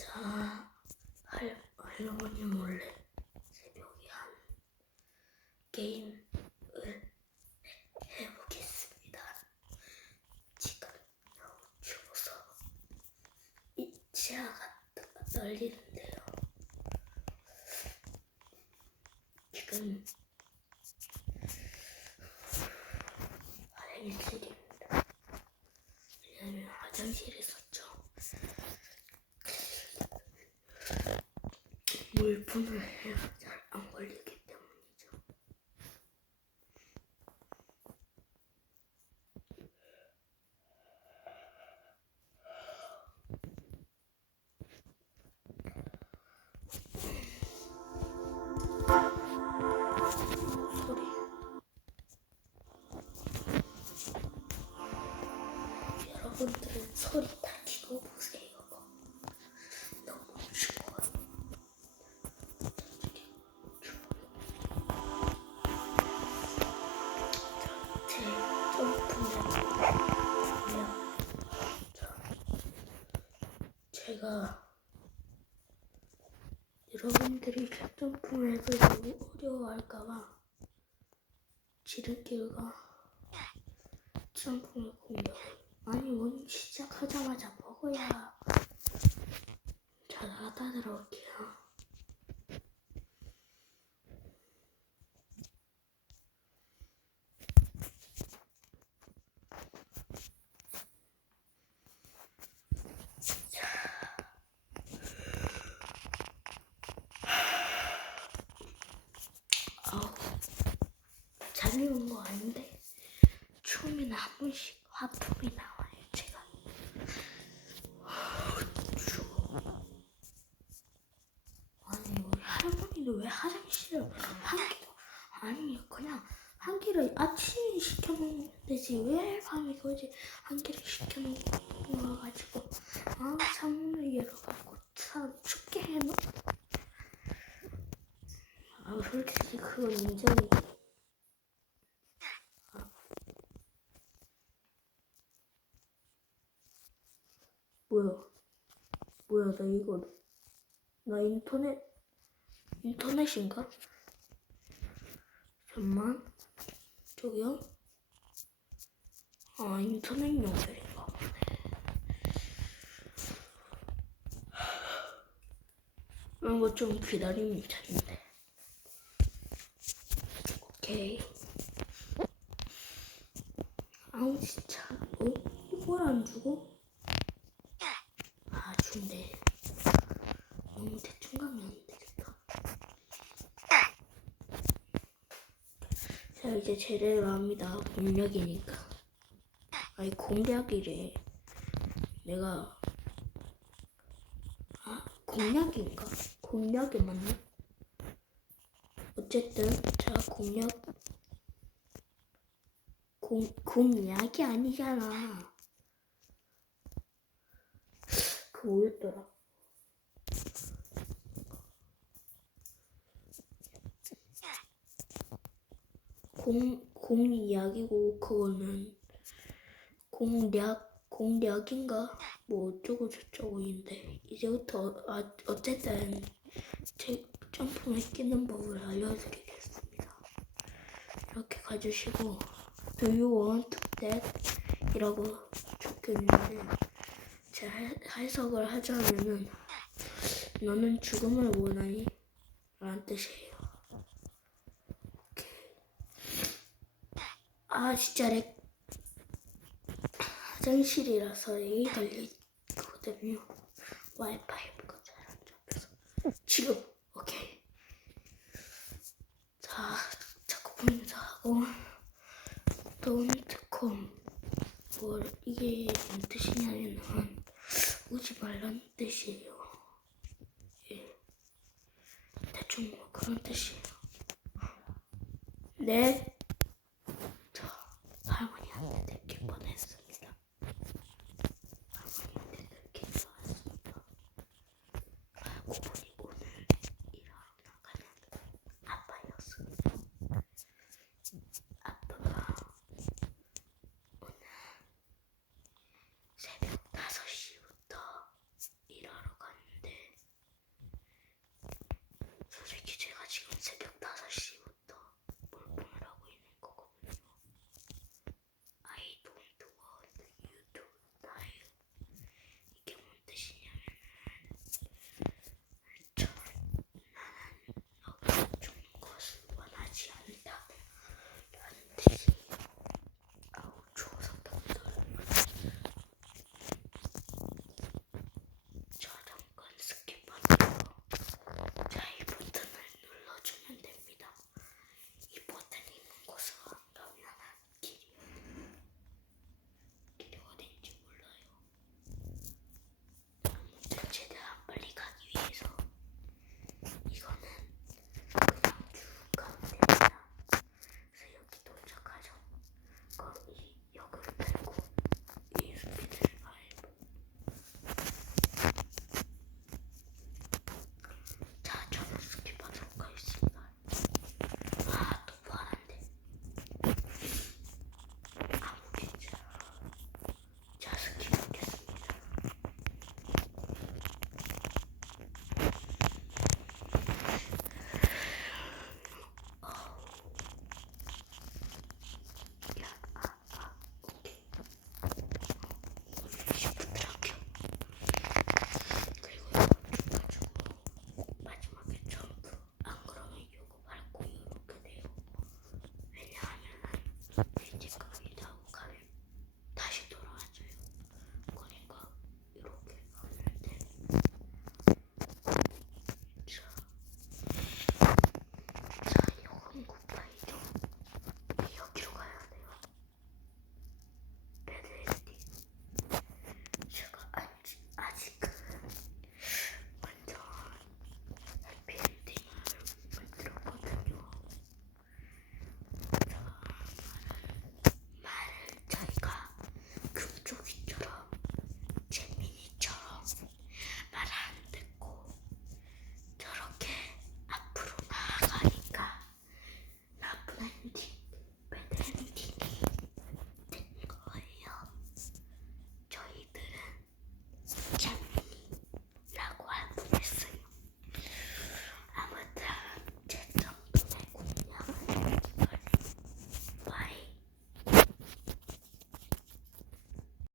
자, 할, 할머니 몰래 새벽에 한 게임을 해- 해보겠습니다. 지금 너무 추워서 이 치아가 뜨- 떨리는데요. 지금 화장실입니다. 왜냐면 화장실에 섰죠. 물품을 해야 잘 안 걸리기 때문이죠. 소리. 여러분들은 소리 다 키고 보세요. 제가 여러분들이 점프맵을 너무 어려워할까봐 지름길과 점프를 공격 아니 원 시작하자마자 먹어야 잘 알아들어올게요 아우 잠이 온 거 아닌데 춤이나 한 번씩 화품이 나와요 제가. 아니 우리 할머니도 왜 화장실을 한 끼도 아니 그냥 한 끼를 아침에 시켜 먹으면 되지 왜 밤에 거지? 한 끼를 시켜 먹어가지고 아 창문을 열어갖고 참 춥게 해놓 아 솔직히 그건 인정이 뭐야? 뭐야, 나 이거, 나 인터넷, 인터넷인가? 잠만, 저기요? 아, 인터넷 연결인가 보네. 이거 좀 기다리면 되는데. 오케이. 아우, 진짜. 어? 이걸 안 주고? 아 준대 너무 대충 가면 안 되겠다 자 이제 제대로 합니다. 공략이니까. 아니 공략이래. 내가 아 공략인가? 공략이 맞나? 어쨌든 자 공략. 공 공략이 아니잖아. 그 뭐였더라? 공, 공 이야기고 그거는 공략 공략인가 뭐 어쩌고 저쩌고인데 이제부터 아, 어쨌든 제 점프를 끼는 법을 알려드리겠습니다. 이렇게 가주시고 Do you want that? 이라고 적혀있는데 제 해- 해석을 하자면은 너는 죽음을 원하니? 라는 뜻이에요. 오케이. 아 진짜 렉 화장실이라서 렉이 걸리거든요. 와이파이가 잘 안 잡혀서 지금 오케이. 자 자꾸 보면서 하고 come 뭘 이게 무슨 뜻이냐면은 오지 말라는 뜻이에요. 예. 대충 뭐 그런 뜻이에요. 네.